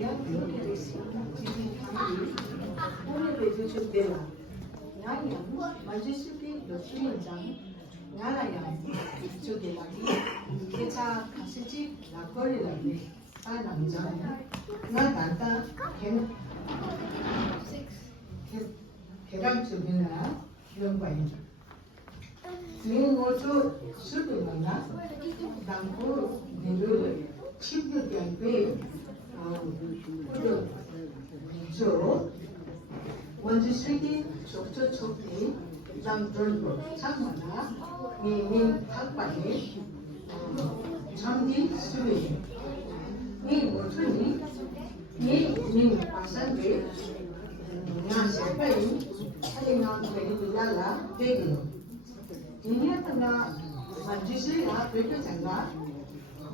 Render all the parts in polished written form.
ya yoke si jiji tangi pone be ju chu de la nga ya maji su ki lo chi jang nga la ya chu de la ki ke cha kasi ji la ko ri la ni sa nam jang nga dan ta ken keram chu bin la yong bai ning mo chu su de na dang ko ni lu chip yu bian pe 저 원주 세계 적조 촉이 장전으로 참마나 미민 학반이 참디 수리 이 모순이 이민 파산데 나세파이 할인한 베리빌라라 되기로 이니아타나 만지스리가 되게 장가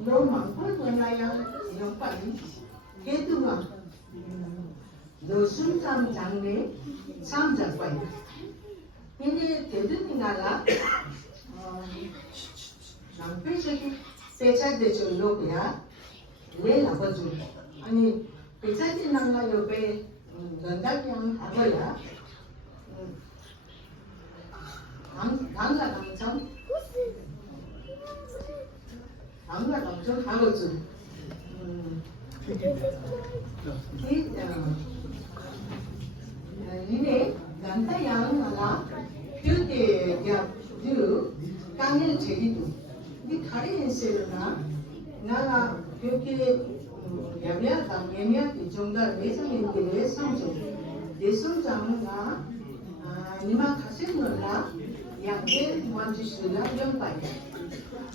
로망을 원하여 영빨이 해두가 노순참 장례 참작과이 이제 대등이나라 남편이 배차대죠 로그야 왜 나가죠 아니 배차대 나가 옆에 연락이랑 하고야 강가 강정 강가 강정 하고죠 이네 난타양 나라 표대야 두 강일 제기도 이 다른 세르나 나라 표기 야미야 당연히야 이 정도 내성인들의 성적 내성장나 이마 가슴을라 양대 원지수라 연발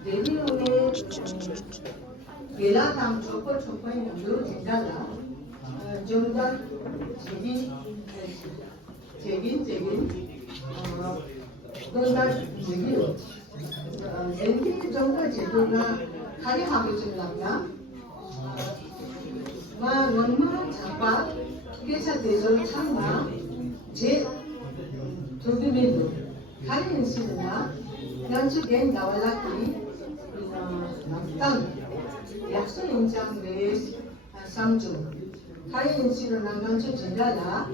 내리오네 예라당 초코초코의 연도로 된다라 정답 제긴 정답 제기로 렌티 정답 제도가 가리하고 있습니다. 마 원마 잡아 계사 대전 참마 제 도비면도 가리는 시나 난주된 나와라기 남당 약속 인장 내 3주 가리는 시로 남만주 진다라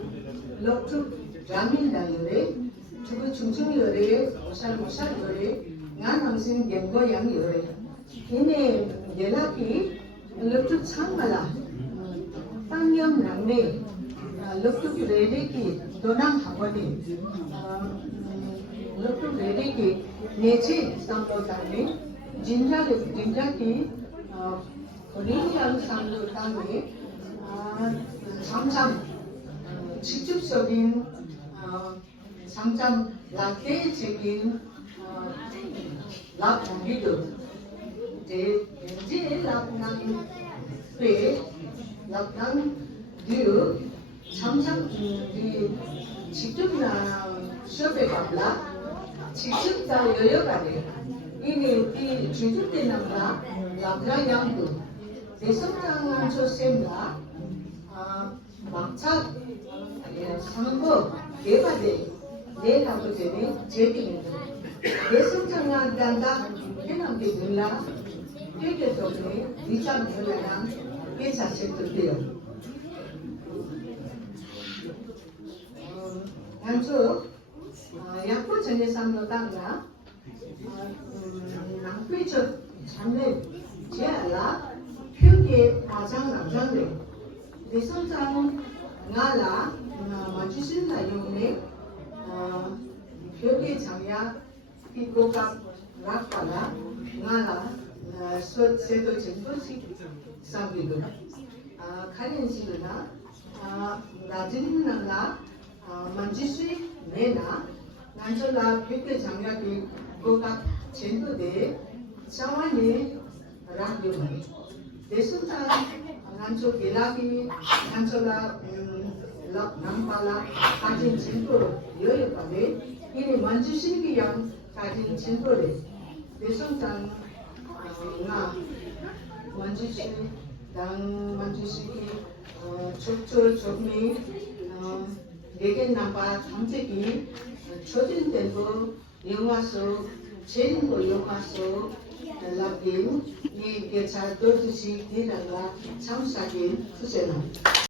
럭툭 자민다 요래 주부 중증 요래 오살 요래 난 항상 연고양 요래 이내 연락이 럭툭 참말라 땅염 낭내 럭툭 레레기 도남 하거니 럭툭 레레기 내체 상도당에 진작이 거리양 상도당에 잠잠 직접적인 잠잠 라떼적인 랍기도 이제 랍난 왜 랍난 류 잠잠 직접나 수업에 갑라 직접 다 여여가래 이게 이 주주된 남자 랍라 양도 대성장한 조sem라 막차 상고 개발돼 내가고 되네 제비는 대성장한 단다 해남게 눌라 되게 좋네 이장 눌라랑 이 자체도 돼요 단초 약포 전해상로 당가 낭피처 장례 제알라 표기의 가장 남장래 대성장 나라 맞추신 나용의 표기 장야 피고가 락발라 나라 세도 정도식 상비도 가련시나 나진 나라 만지수이 내나 난절라 표기 장야 피고가 전도대 차원의 락요만 대성장 난초 계락이 난초라 남발라 가진 진도로 여여가네 이니 만주신기양 가진 진도래 대성장 나 만주신 당 만주시기 족철 적미 내겐 남바 탐색이 초진된 거 영화소 재능거 영화소 lapin ni ke cha to tu si ni la la cham sa ke su se na